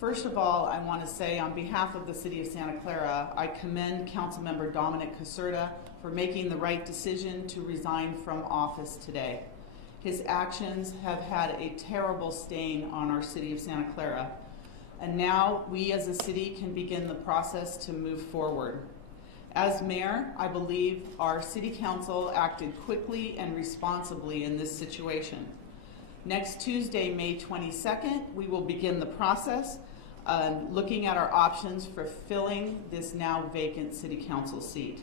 First of all, I want to say on behalf of the City of Santa Clara, I commend Councilmember Dominic Caserta for making the right decision to resign from office today. His actions have had a terrible stain on our City of Santa Clara, and now we as a city can begin the process to move forward. As mayor, I believe our City Council acted quickly and responsibly in this situation. Next Tuesday, May 22nd, we will begin the process looking at our options for filling this now vacant City Council seat.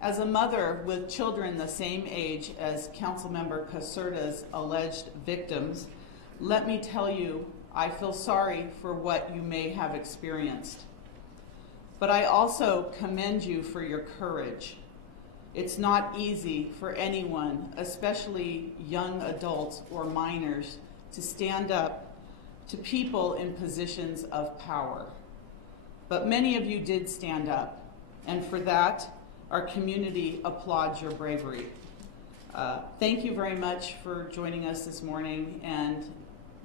As a mother with children the same age as Councilmember Caserta's alleged victims, let me tell you, I feel sorry for what you may have experienced. But I also commend you for your courage. It's not easy for anyone, especially young adults or minors, to stand up to people in positions of power. But many of you did stand up, and for that, our community applauds your bravery. Thank you very much for joining us this morning, and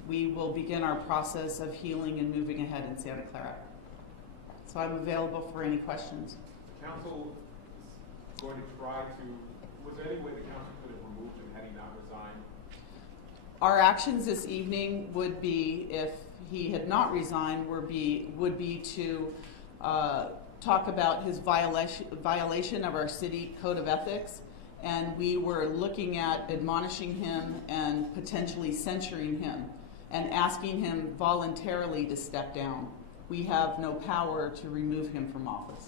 we will begin our process of healing and moving ahead in Santa Clara. So I'm available for any questions. Council is going to try to, was there any way the council could have removed him had he not resigned? Our actions this evening would be, if he had not resigned, would be to talk about his violation of our city code of ethics, and we were looking at admonishing him and potentially censuring him and asking him voluntarily to step down. We have no power to remove him from office.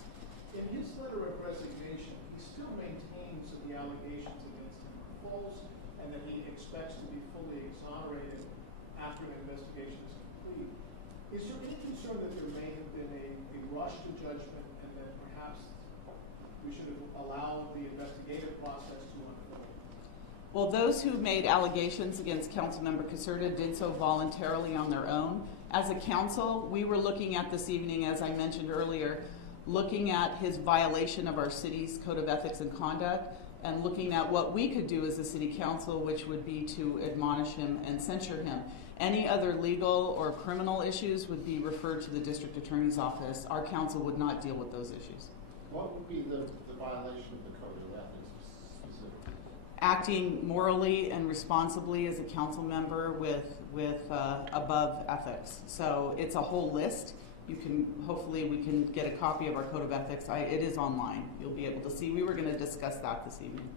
In his letter of resignation, he still maintains that the allegations against him are false and that he expects to be fully exonerated after an investigation is complete. Is there any concern that there may have been a rush to judgment and that perhaps we should have allowed the investigative process to unfold? Well, those who made allegations against Councilmember Caserta did so voluntarily on their own. As a council, we were looking at this evening, as I mentioned earlier, looking at his violation of our city's code of ethics and conduct and looking at what we could do as a city council, which would be to admonish him and censure him. Any other legal or criminal issues would be referred to the district attorney's office. Our council would not deal with those issues. What would be the violation of the code of ethics specifically? Acting morally and responsibly as a council member with above ethics. So it's a whole list. You can, hopefully we can get a copy of our code of ethics. It is online. You'll be able to see. We were going to discuss that this evening.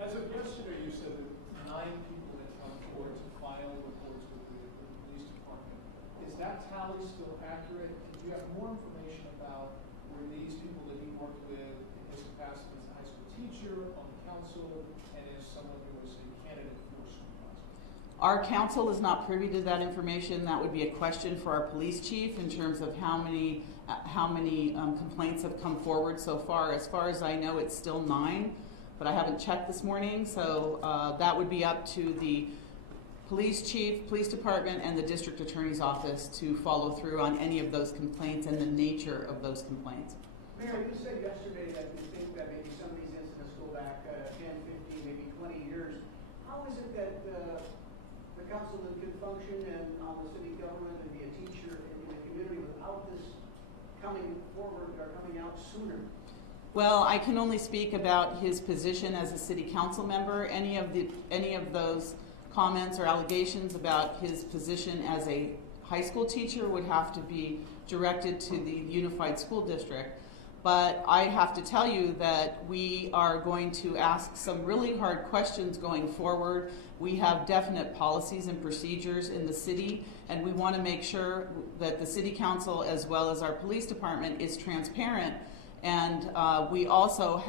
As of yesterday, you said that 9 people had come forward to file reports with the police department. Is that tally still accurate? Do you have more information about were these people that he worked with in his capacity as a high school teacher, on the council, and as someone who was a candidate for school council? Our council is not privy to that information. That would be a question for our police chief in terms of how many complaints have come forward so far. As far as I know, it's still 9, but I haven't checked this morning. So that would be up to the police chief, police department, and the district attorney's office to follow through on any of those complaints and the nature of those complaints. Mayor, you said yesterday that you think that maybe some of these incidents go back 10, 15, maybe 20 years. How is it that the council can function and on the city government and be a teacher in the community without this coming forward or coming out sooner? Well, I can only speak about his position as a city council member. Any of those comments or allegations about his position as a high school teacher would have to be directed to the Unified School District. But I have to tell you that we are going to ask some really hard questions going forward. We have definite policies and procedures in the city, and we want to make sure that the city council as well as our police department is transparent. And we also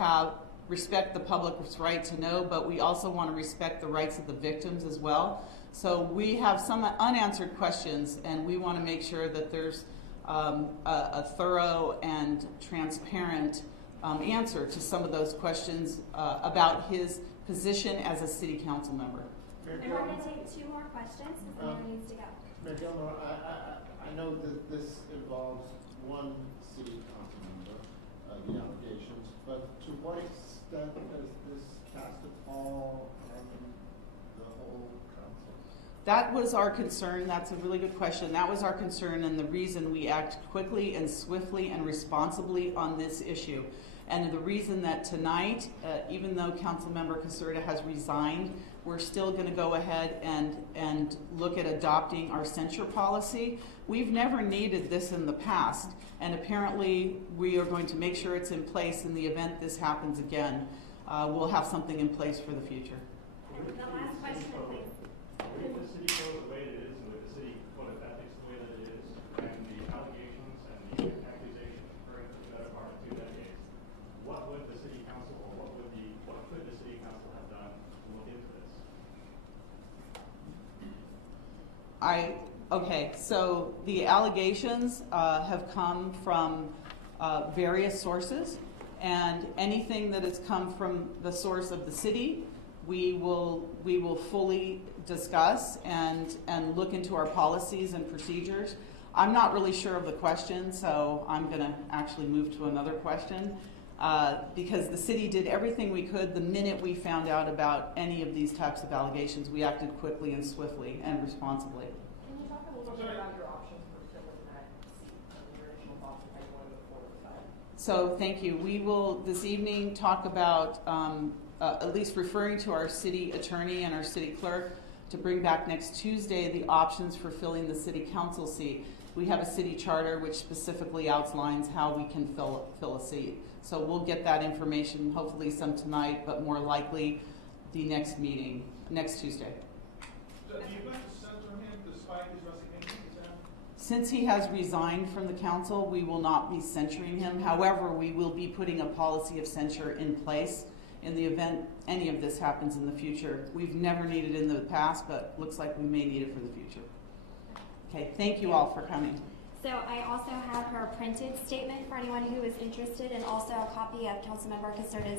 respect the public's right to know, but we also want to respect the rights of the victims as well. So we have some unanswered questions, and we want to make sure that there's a thorough and transparent answer to some of those questions about his position as a city council member. And we're going to take 2 more questions because the mayor needs to go. Mayor Gilmore, I know that this involves one city council member, the allegations, but to what extent does this cast a pall on the whole council? That was our concern. That's a really good question. That was our concern and the reason we act quickly and swiftly and responsibly on this issue. And the reason that tonight, even though Councilmember Caserta has resigned, we're still going to go ahead and look at adopting our censure policy. We've never needed this in the past, and apparently we are going to make sure it's in place in the event this happens again. We'll have something in place for the future. And the last question, please. With the city code the way it is, and with the city code of ethics the way that it is, and the allegations and the accusations occurring for the better part of 2 decades, what would the city council, or what could the city council have done to look into this? Okay, so the allegations have come from various sources, and anything that has come from the source of the city, we will fully discuss and look into our policies and procedures. I'm not really sure of the question, so I'm going to actually move to another question. Because the city did everything we could the minute we found out about any of these types of allegations. We acted quickly and swiftly and responsibly. Can you talk a little bit about your options for filling that seat and your initial thoughts of how you want to move forward with that? So thank you. We will this evening talk about at least referring to our city attorney and our city clerk to bring back next Tuesday the options for filling the city council seat. We have a city charter which specifically outlines how we can fill a seat. So we'll get that information, hopefully some tonight, but more likely the next meeting, next Tuesday. Do you plan to censor him despite his resignation? Is that? Since he has resigned from the council, we will not be censuring him. However, we will be putting a policy of censure in place in the event any of this happens in the future. We've never needed it in the past, but looks like we may need it for the future. Okay, thank you all for coming. So I also have her printed statement for anyone who is interested, and also a copy of Councilmember Caserta's